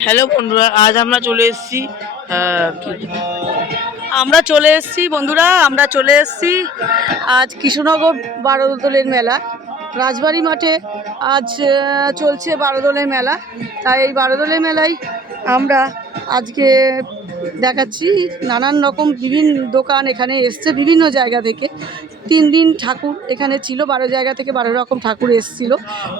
Hello বন্ধুরা, আজ আমরা চলে এসেছি বন্ধুরা আজ কৃষ্ণনগর বারোদোলের মেলা। রাজবাড়ি মাঠে আজ চলছে বারোদোলের মেলা। তাই এই বারোদোলের মেলায় আমরা আজকে দেখাচ্ছি নানান রকম বিভিন্ন দোকান এখানে এসছে বিভিন্ন জায়গা থেকে। 3 দিন ঠাকুর এখানে ছিল, 12 জায়গা থেকে 12 রকম ঠাকুর এসছিল।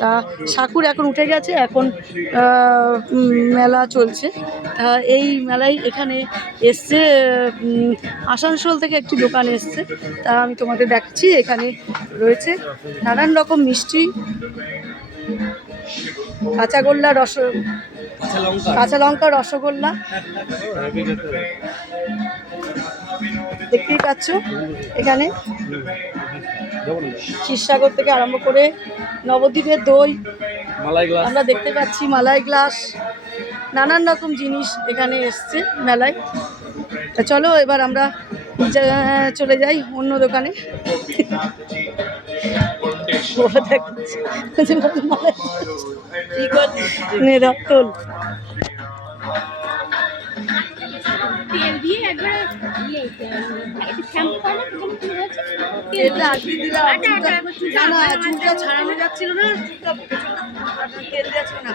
তা ঠাকুর এখন উঠে গেছে, এখন মেলা চলছে। এই মেলায় এখানে এসছে আসানসোল থেকে একটি দোকান এসছে, তা আমি তোমাদের দেখাচ্ছি। এখানে রয়েছে নানান রকম মিষ্টি, কাঁচাগোল্লা, কাঁচা লঙ্কা, রসগোল্লা দেখতেই পাচ্ছ। এখানে ক্ষীরসাগর থেকে আরম্ভ করে নবদ্বীপের দই আমরা দেখতে পাচ্ছি, মালাই গ্লাস, নানান রকম জিনিস এখানে এসছে মেলায়। তা চলো এবার আমরা চলে যাই অন্য দোকানে। তোল চুলটা ছাড়ানো যাচ্ছিল না, তেল যাচ্ছিল না,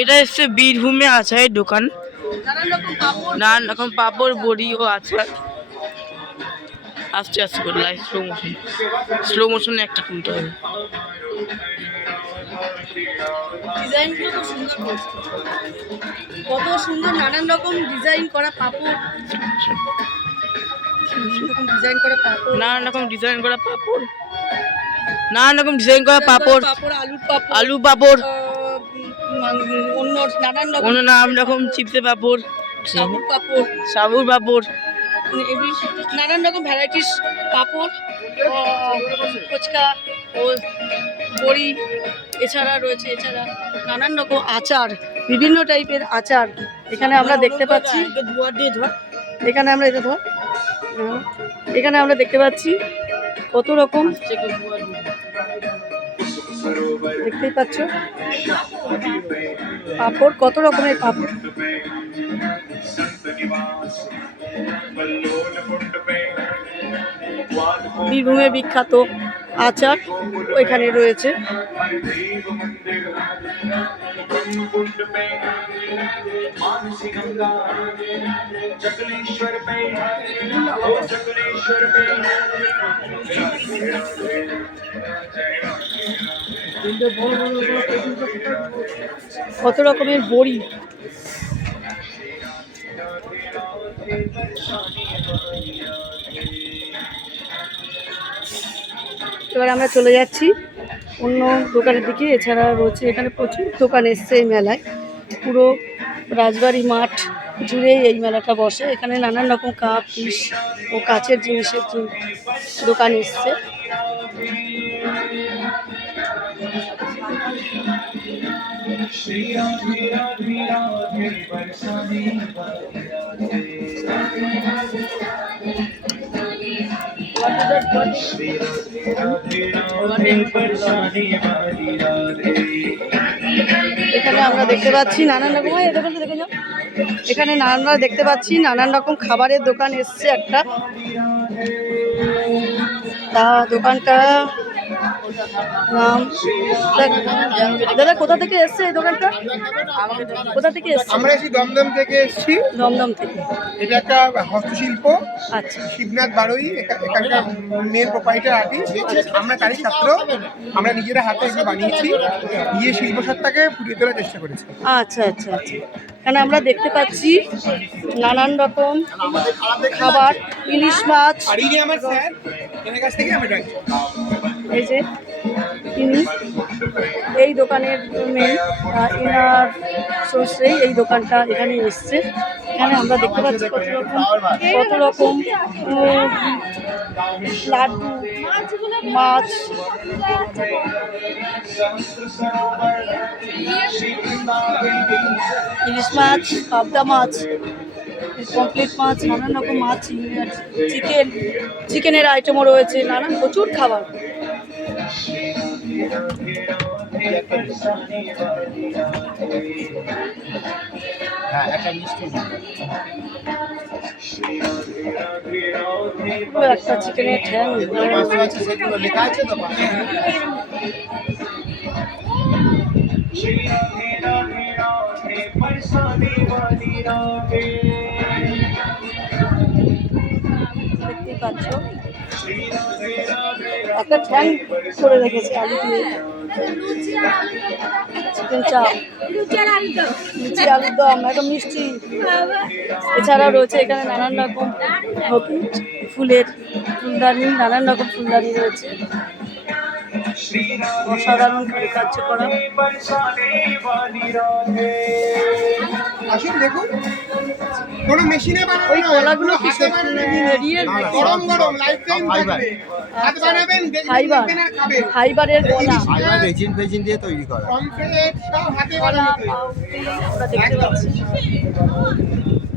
এটা এসছে বীরভূমে আচারের দোকান। নানান রকম পাপড়, বড়ি ও আচার। আস্তে আস্তে করে লাইভ স্লো মোশনে একটা তুলতে হবে। ডিজাইনগুলো তো সুন্দর, কত সুন্দর নানান রকম ডিজাইন করা পাপড়, নানান রকম ডিজাইন করা পাপড়, নানান রকম ডিজাইন করা পাপড়, আলু পাপড়, অন্য নানান রকম চিপসের পাপড়, সাবুর পাপড়, নানান রকম ভ্যারাইটিস পাপড়, ফুচকা ও বড়ি। এছাড়া রয়েছে নানান রকম আচার, বিভিন্ন টাইপের আচার এখানে আমরা দেখতে পাচ্ছি। এখানে আমরা দেখতে পাচ্ছি কত রকম, দেখতেই পাচ্ছ পাপড়, কত রকমের পাপড়। বীরভূমে বিখ্যাত আচার ওইখানে রয়েছে। কত রকমের বড়ি, এবার আমরা চলে যাচ্ছি অন্য দোকানের দিকে। এছাড়া রয়েছে এখানে প্রচুর দোকান এসছে এই মেলায়। পুরো রাজবাড়ি মাঠ জুড়েই এই মেলাটা বসে। এখানে নানান রকম কাপ, পিস ও কাচের জিনিসের দোকান এসছে। এখানে আমরা দেখতে পাচ্ছি নানান রকম, এখানে আমরা দেখতে পাচ্ছি নানান রকম খাবারের দোকান এসছে একটা। তা দোকানটা নাম, দাদা কোথা থেকে এসছে এই দোকানটা? কোথা থেকে এসছে? আমরা এসেছি দমদম থেকে এসেছি। দমদম থেকে। এটা একটা হস্তশিল্প। আচ্ছা। শিবনাথ বারোই এখানকার মেন প্রোপাইটার আর্টিস্ট। আমরা তারই ছাত্র। আমরা নিজেরা হাতে এগুলো বানিয়েছি, গিয়ে শিল্প সত্তাকে ফুটিয়ে তোলার চেষ্টা করেছি। আচ্ছা আচ্ছা আচ্ছা। এখানে আমরা দেখতে পাচ্ছি নানান রকম খাবার, ইলিশ মাছ। আর এই যে আমার স্যার, এর কাছ থেকে আমরা এই যে তিনি এই দোকানের মেন, এনার সোর্সেই এই দোকানটা এখানে এসছে। এখানে আমরা দেখতে পাচ্ছি কত রকম লাড্ডু, মাছ, ইলিশ মাছ, পাবদা মাছ, পমফ্রেট মাছ, নানান রকম মাছ, চিকেনের আইটেমও রয়েছে, নানান প্রচুর খাবার। একটা চিকেনের ঠ্যাং, লেখা আছে তো দেখতেই পাচ্ছ একটা ঠ্যাং করে রেখেছে আলু দিয়ে, চিকেন চাপ, লুচি আলুর দম, একটা মিষ্টি। এছাড়াও রয়েছে এখানে নানান রকম ফুলের ফুলদানি, নানান রকম ফুলদানি রয়েছে। অসাধারণ কার্য করা। আসুন দেখুন, কোনো মেশিনে বানানো ওই কলাগুলো কি হাতে বানানো রেডিয়ের গরম গরম লাইফ টাইম থাকবে। হাত বানাবেন, ফাইবার, দেখবেন আর খাবেন। ফাইবারের গলা, ফাইবার রেজিন ফেজিন দিয়ে তৈরি করা। কমপ্লিট সব হাতে গলা, বানানো। পাউরুটি আমরা দেখতে পাচ্ছি।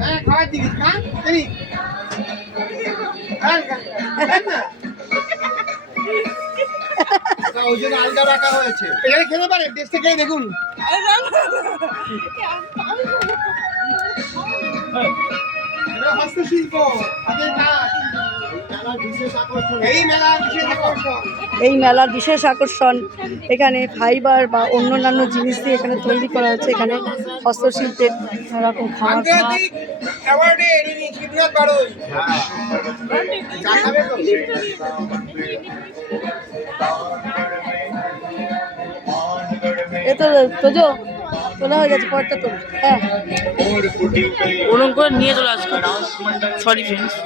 হ্যাঁ, খাওয়ার জিনিস খান, এই খান, খান, খান না। ওই জন্য আলগা রাখা হয়েছে। এখানে খেতে পারেন, টেস্টে খেয়ে দেখুন। এটা হস্তশিল্প, হাতের কাজ। এই মেলার বিশেষ আকর্ষণ। এই মেলার বিশেষ আকর্ষণ এখানে ফাইবার বা অন্যান্য জিনিস দিয়ে এখানে তৈরি করা হচ্ছে। এখানে হস্তশিল্পের নানারকম খাবার, আন্তর্জাতিক অ্যাওয়ার্ডে ইনি শিবনাথ বাড়ই। চা খাবে তো? এ তো তোজো তোলা হয়ে গেছে, পরটা তোল। হ্যাঁ, ওরকম করে নিয়ে চলে আসবে। Sorry friends.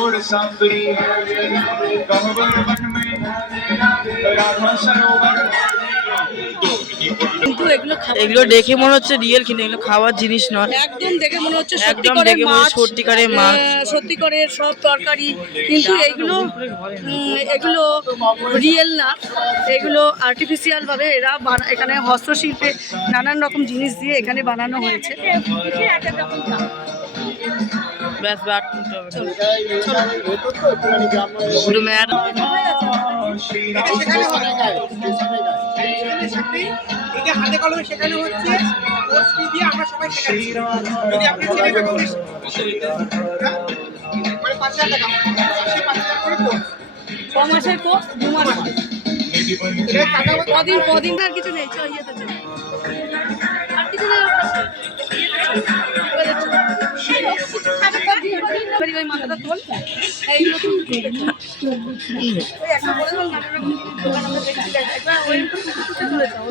और सांवरी गहवर वन में राधा सरोवर কিন্তু এগুলো এগুলো দেখে মনে হচ্ছে রিয়েল, কিন্তু এগুলো খাওয়ার জিনিস নয়। একদম দেখে মনে হচ্ছে একদম দেখে মনে হচ্ছে সত্যিকারের মাছ। সত্যিকারের সব তরকারি, কিন্তু এগুলো এগুলো রিয়েল না, এগুলো আর্টিফিশিয়াল ভাবে এরা এখানে হস্তশিল্পে নানান রকম জিনিস দিয়ে এখানে বানানো হয়েছে। ব্যাস ব্যাট করতে হবে। পুরো ম্যাট। এটা শেখানো হয়। স্টেশনের সামনে এটা হাতে কলমে শেখানো হচ্ছে। কোর্স ফি দিয়ে আমরা সবাই শেখাচ্ছি। যদি আপনার ছেলে মেয়ে কোর্স মানে 5,000 টাকা, মাসে 5,000 করে কোর্স। 6 মাসের কোর্স, 2 মাস। এটা টাকা কদিন আর কিছু নেই, চল ইয়েতে চল। আর কিছু নেই ওর কাছে। ওই মাথাটা তোল, এইগুলো তুল। ওই একটা বলে দাও, নানা রকম দোকান আমরা দেখছি, একবার ওই তুলে যাও।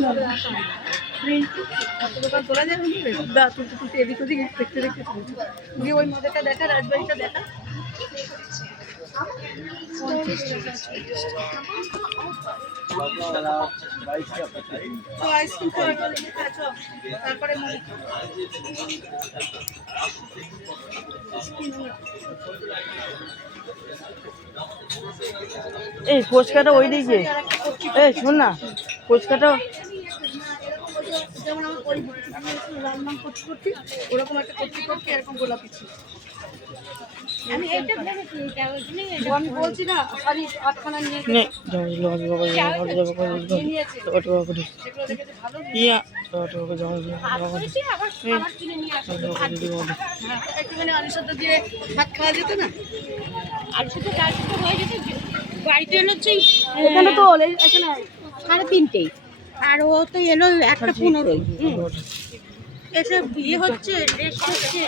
দোকান তোলা যায় দা, তুলতে তুলতে এদিক ওদিক দেখতে দেখতে চলছে। গিয়ে ওই মাথাটা দেখা, রাজবাড়িটা দেখা। আইসক্রিম খাওয়া গেলে তারপরে এই ফুচকাটা ওই দিকে, এই শোন না, ফুচকাটা যেমন আমার ওই রান্না করতে করতে ওরকম একটা করতে করতে এরকম গোলাপি ছিল। আমি বলছি না, শাড়ি 8খানা নিয়ে নে নিয়েছে, সেগুলো দেখেছে ভালো। একটুখানি আলুর সাথে দিয়ে ভাত খাওয়া যেত না? আলুর সাথে ডাল সিদ্ধ হয়ে যেত। বাড়িতে এলো হচ্ছে এখানে তো এখানে 3:30, আর ও তো এলো 1:15। এসে বিয়ে হচ্ছে, ড্রেস হচ্ছে।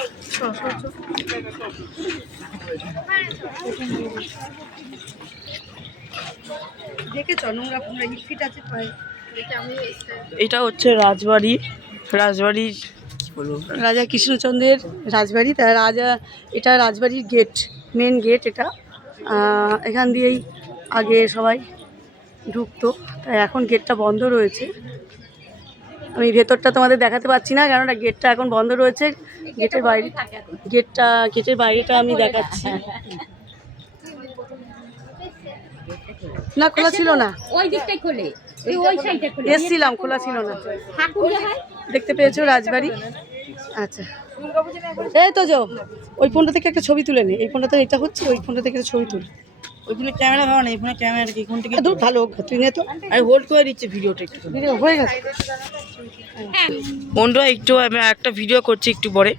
দেখেছ নোংরা ফোংরা ফিট আছে পায়ে। এটা হচ্ছে রাজবাড়ি। রাজবাড়ি কি বলবো, রাজা কৃষ্ণচন্দ্রের রাজবাড়ি। তার রাজা, এটা রাজবাড়ির গেট, মেন গেট এটা। এখান দিয়েই আগে সবাই ঢুকতো, তাই এখন গেটটা বন্ধ রয়েছে। আমি ভেতরটা তোমাদের দেখাতে পাচ্ছি না, কেননা গেটটা এখন বন্ধ রয়েছে। গেটের বাইরেটা আমি দেখাচ্ছি। না, খোলা ছিল না, ওই দিকটাই খোলে, ওই সাইডটা খোলে। এসছিলাম, খোলা ছিল না। ঠাকুর হয় দেখতে পেয়েছো রাজবাড়ি। আচ্ছা, এই তো যাও, ওই ফোনটা থেকে একটা ছবি তুলে নে। এই ফোনটা তো এটা হচ্ছে, ওই ফোনটা থেকে একটা ছবি তুল। ওই ফোনে ক্যামেরা ভালো না, এই ফোনে ক্যামেরা কি কোন থেকে দূর ভালো, তুই নে তো। আমি হোল্ড করে দিচ্ছি ভিডিওটা একটু। ভিডিও হয়ে গেছে। বন্ধুরা একটু আমি একটা ভিডিও করছি একটু পরে।